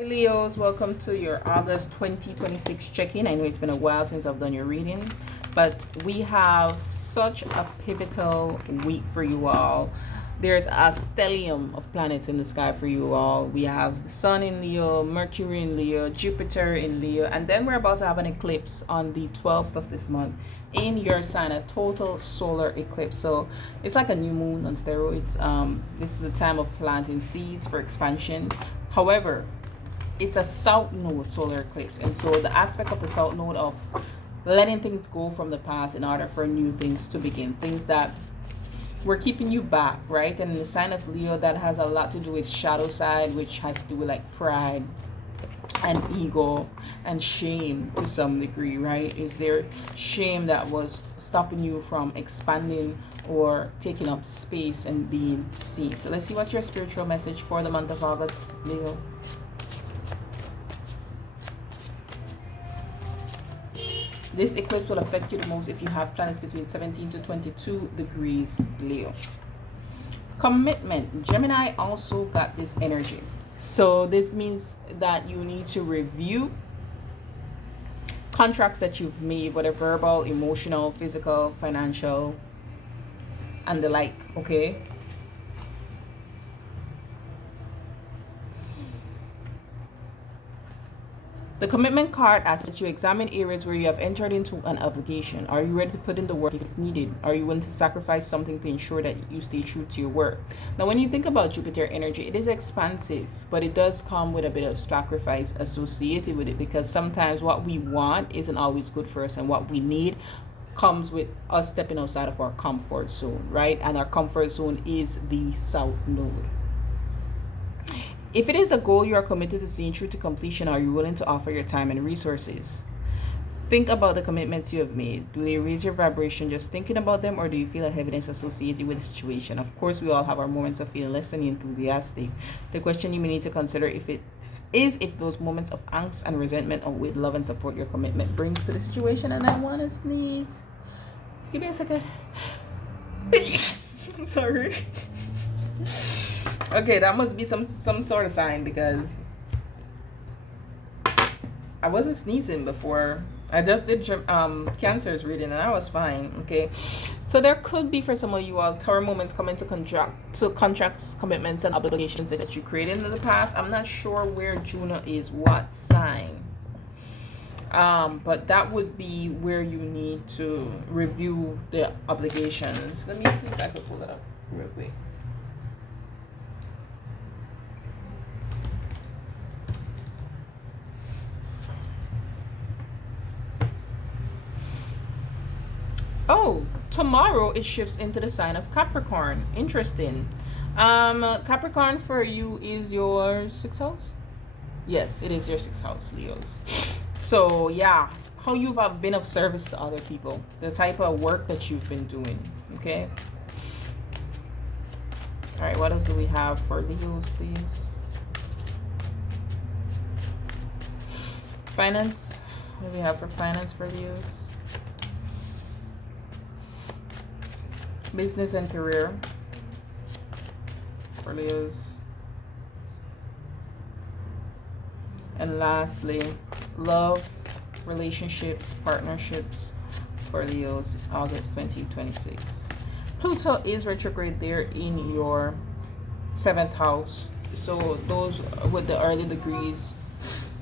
Leos, welcome to your August 2026 check-in. I know it's been a while since I've done your reading, but we have such a pivotal week for you all. There's a stellium of planets in the sky for you all. We have the Sun in Leo, Mercury in Leo, Jupiter in Leo, and then we're about to have an eclipse on the 12th of this month in your sign, a total solar eclipse. So it's like a new moon on steroids. This is a time of planting seeds for expansion. However, it's a south node solar eclipse, and so the aspect of the south node of letting things go from the past in order for new things to begin, things that were keeping you back, right? And in the sign of Leo, that has a lot to do with shadow side, which has to do with like pride and ego and shame to some degree, right? Is there shame that was stopping you from expanding or taking up space and being seen? So let's see what's your spiritual message for the month of August, Leo. This eclipse will affect you the most if you have planets between 17 to 22 degrees, Leo. Commitment. Gemini also got this energy. So this means that you need to review contracts that you've made, whether verbal, emotional, physical, financial, and the like, okay? The commitment card asks that you examine areas where you have entered into an obligation. Are you ready to put in the work if needed? Are you willing to sacrifice something to ensure that you stay true to your word? Now, when you think about Jupiter energy, it is expansive, but it does come with a bit of sacrifice associated with it, because sometimes what we want isn't always good for us, and what we need comes with us stepping outside of our comfort zone, right? And our comfort zone is the south node. If it is a goal you are committed to seeing through to completion, are you willing to offer your time and resources? Think about the commitments you have made. Do they raise your vibration just thinking about them, or do you feel a heaviness associated with the situation? Of course, we all have our moments of feeling less than enthusiastic. The question you may need to consider if those moments of angst and resentment outweigh love and support your commitment brings to the situation. And I want to sneeze. Give me a second. I'm sorry. Okay, that must be some sort of sign, because I wasn't sneezing before. I just did Cancer's reading and I was fine. Okay, so there could be for some of you all tower moments coming to contracts, commitments, and obligations that you created in the past. I'm not sure where Juno is, what sign, but that would be where you need to review the obligations. Let me see if I could pull it up real quick. Oh, tomorrow it shifts into the sign of Capricorn. Interesting. Capricorn for you is your 6th house? Yes, it is your 6th house, Leos. So yeah, how you've been of service to other people, the type of work that you've been doing. Okay. All right, what else do we have for Leos, please? Finance. What do we have for finance for Leos? Business and career for Leos. And lastly, love, relationships, partnerships for Leos, August 2026. Pluto is retrograde there in your 7th house. So those with the early degrees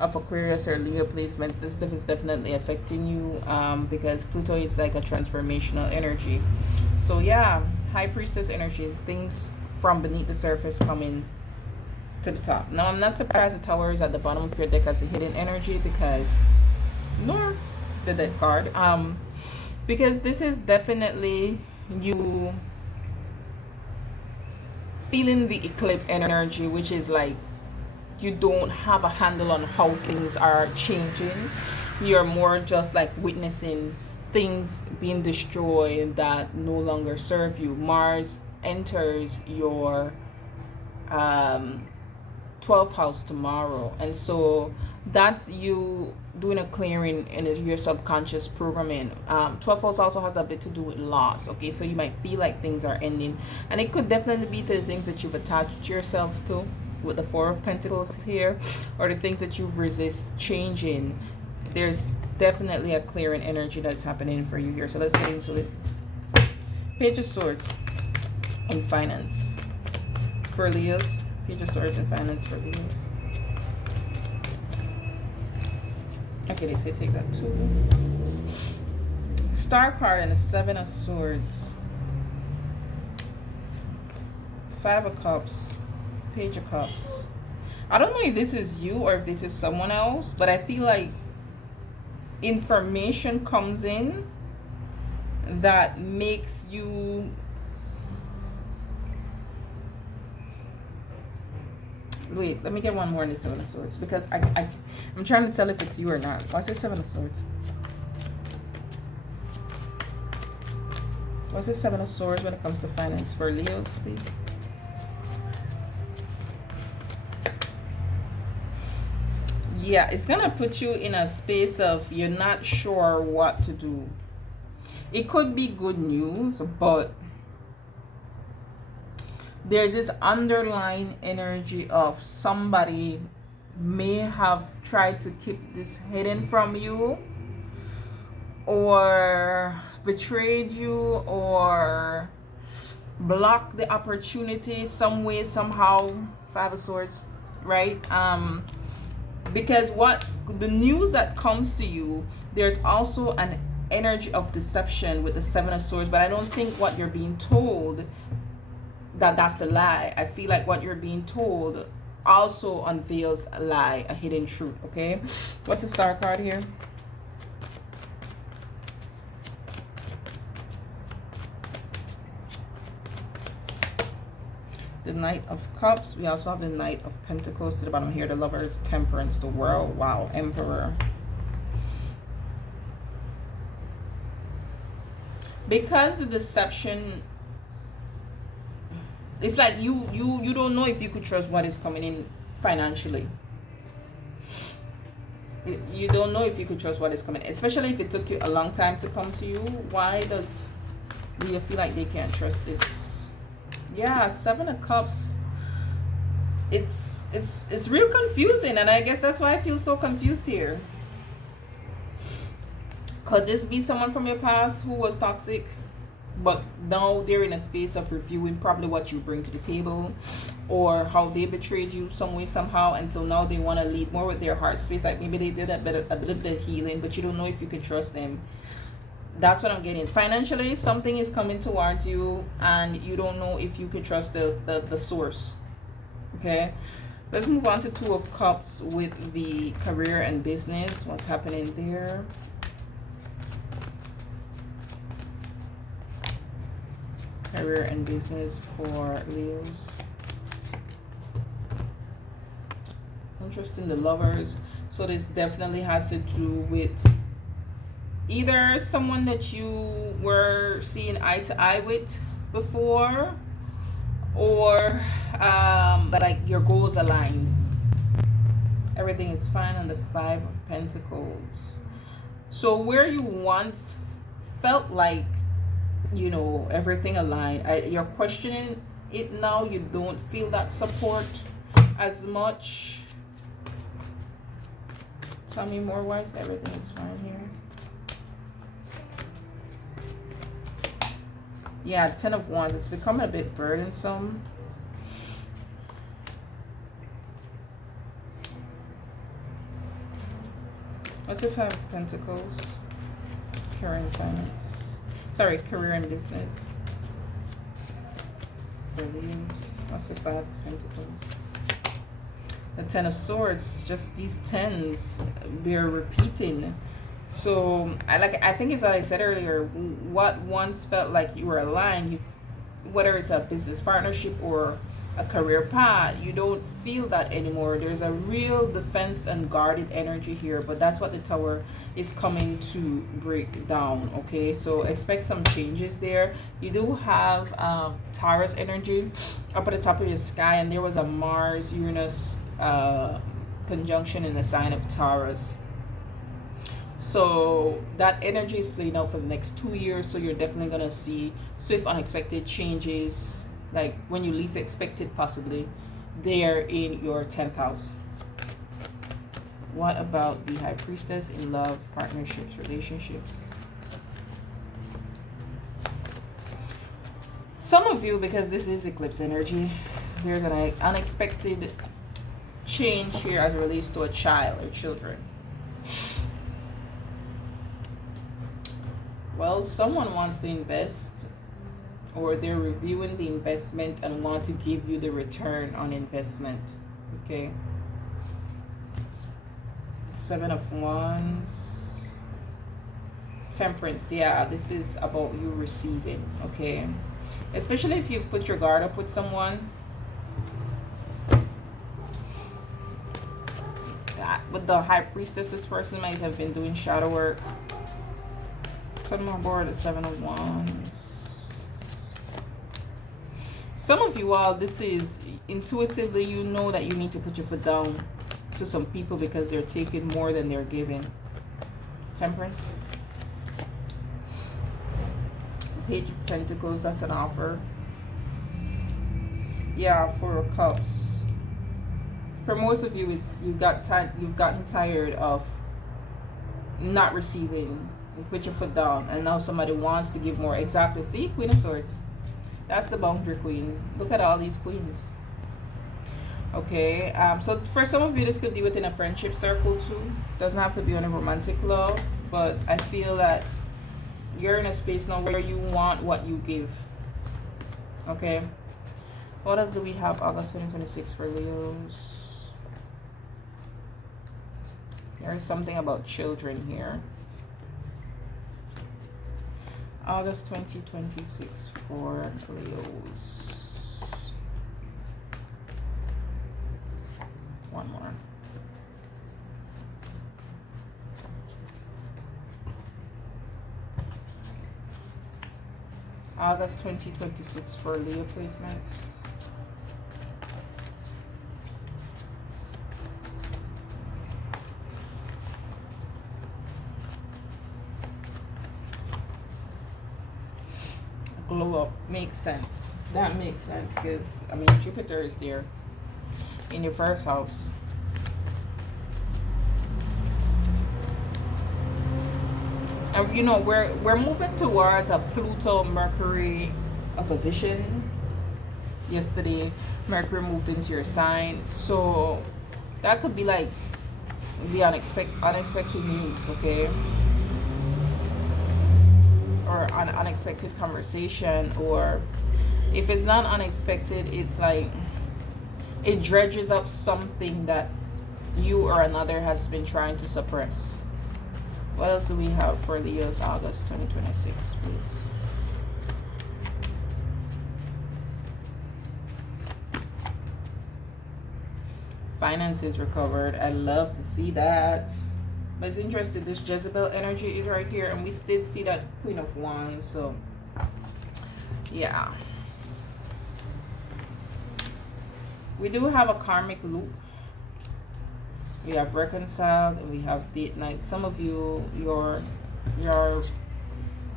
of Aquarius or Leo placements, this stuff is definitely affecting you, because Pluto is like a transformational energy. So yeah, High Priestess energy, things from beneath the surface coming to the top. Now, I'm not surprised the Tower is at the bottom of your deck as a hidden energy, because nor the death card, because this is definitely you feeling the eclipse energy, which is like you don't have a handle on how things are changing. You're more just like witnessing things being destroyed that no longer serve you. Mars enters your 12th house tomorrow, and so that's you doing a clearing in your subconscious programming. 12th house also has a bit to do with loss. Okay, so you might feel like things are ending, and it could definitely be to the things that you've attached yourself to, with the Four of Pentacles here, or the things that you've resist changing, there's definitely a clearing energy that's happening for you here. So let's get into it. Page of Swords in finance for Leos. Page of Swords in finance for Leos. Okay, they say take that too. Star card and the Seven of Swords. Five of Cups. Page of Cups. I don't know if this is you or if this is someone else, but I feel like information comes in that makes you wait, let me get one more in the Seven of Swords, because I'm trying to tell if it's you or not. What's the Seven of Swords? What's the Seven of Swords when it comes to finance for Leos, please? Yeah, it's gonna put you in a space of you're not sure what to do. It could be good news, but there's this underlying energy of somebody may have tried to keep this hidden from you, or betrayed you, or blocked the opportunity some way, somehow. Five of Swords, right? Because what the news that comes to you, there's also an energy of deception with the Seven of Swords, but I don't think what you're being told that's the lie. I feel like what you're being told also unveils a lie, a hidden truth. Okay, what's the Star card here? The Knight of Cups. We also have the Knight of Pentacles to the bottom here. The Lovers, Temperance, the World. Wow, Emperor. Because the deception, it's like you don't know if you could trust what is coming in financially. You don't know if you could trust what is coming, especially if it took you a long time to come to you. Why do you feel like they can't trust this? Yeah, Seven of Cups. It's real confusing, and I guess that's why I feel so confused here. Could this be someone from your past who was toxic, but now they're in a space of reviewing probably what you bring to the table, or how they betrayed you some way, somehow, and so now they want to lead more with their heart space, like maybe they did a bit of healing, but you don't know if you can trust them. That's what I'm getting. Financially, something is coming towards you, and you don't know if you could trust the source. Okay, let's move on to Two of Cups with the career and business. What's happening there? Career and business for Leos. Interesting, the Lovers. So this definitely has to do with either someone that you were seeing eye to eye with before, or like your goals aligned. Everything is fine on the Five of Pentacles. So where you once felt like, you know, everything aligned, you're questioning it now. You don't feel that support as much. Tell me more, why is everything is fine here? Yeah, Ten of Wands. It's becoming a bit burdensome. What's the Five of Pentacles? Career and finance. Sorry, career and business. What's the Five of Pentacles? The Ten of Swords. Just these tens, they're repeating. So I think it's what I said earlier. What once felt like you were aligned, whether it's a business partnership or a career path, you don't feel that anymore. There's a real defense and guarded energy here, but that's what the Tower is coming to break down. Okay, so expect some changes there. You do have Taurus energy up at the top of your sky, and there was a Mars Uranus conjunction in the sign of Taurus. So that energy is playing out for the next 2 years. So you're definitely going to see swift, unexpected changes, like when you least expect it, possibly. they are in your 10th house. What about the High Priestess in love, partnerships, relationships? Some of you, because this is eclipse energy, there's an unexpected change here as it relates to a child or children. Well, someone wants to invest, or they're reviewing the investment and want to give you the return on investment. Okay. 7 of Wands. Temperance. Yeah, this is about you receiving. Okay. Especially if you've put your guard up with someone. With the High Priestess, this person might have been doing shadow work. Put them on board at 7 of Wands. Some of you all, this is intuitively, you know that you need to put your foot down to some people because they're taking more than they're giving. Temperance. Page of Pentacles, that's an offer. Yeah, 4 of Cups. For most of you, it's you've gotten tired of not receiving. You put your foot down, and now somebody wants to give more. Exactly. See, Queen of Swords. That's the boundary queen. Look at all these queens. Okay. So for some of you, this could be within a friendship circle too. Doesn't have to be on a romantic love, but I feel that you're in a space now where you want what you give. Okay. What else do we have? August 2026 for Leos. There's something about children here. August 2026 for Leos. One more. August 2026 for Leo placements. Glow up makes sense. That makes sense because I mean Jupiter is there in your first house. And you know we're moving towards a Pluto Mercury opposition. Yesterday Mercury moved into your sign, so that could be like the unexpected news, okay? Or an unexpected conversation, or if it's not unexpected, it's like it dredges up something that you or another has been trying to suppress. What else do we have for Leo's August 2026, please? Finances recovered. I love to see that. But it's interesting, this Jezebel energy is right here, and we did see that Queen of Wands, so yeah. We do have a karmic loop. We have reconciled and we have date night. Some of you, you're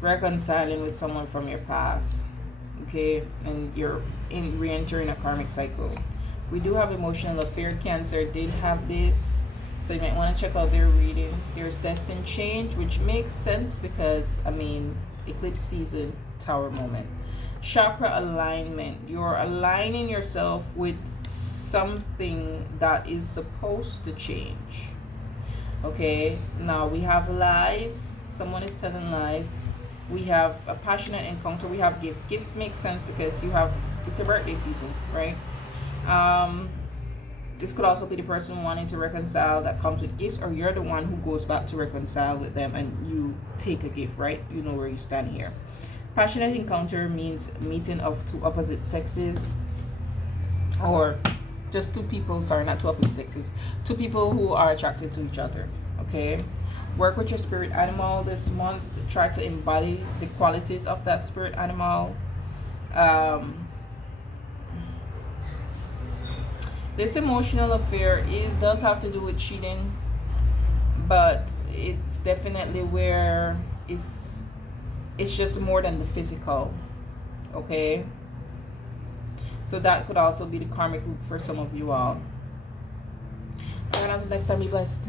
reconciling with someone from your past, okay, and you're re-entering a karmic cycle. We do have emotional affair. Cancer did have this. So you might want to check out their reading. There's destined change, which makes sense because, I mean, eclipse season, tower moment. Chakra alignment. You're aligning yourself with something that is supposed to change. Okay, now we have lies. Someone is telling lies. We have a passionate encounter. We have gifts. Gifts make sense because it's a birthday season, right? This could also be the person wanting to reconcile that comes with gifts, or you're the one who goes back to reconcile with them and you take a gift, right? You know where you stand here. Passionate encounter means meeting of two opposite sexes, or just two people, sorry, not two opposite sexes, two people who are attracted to each other, okay? Work with your spirit animal this month. Try to embody the qualities of that spirit animal. This emotional affair does have to do with cheating, but it's definitely where it's just more than the physical, okay? So that could also be the karmic root for some of you all. And until next time, be blessed.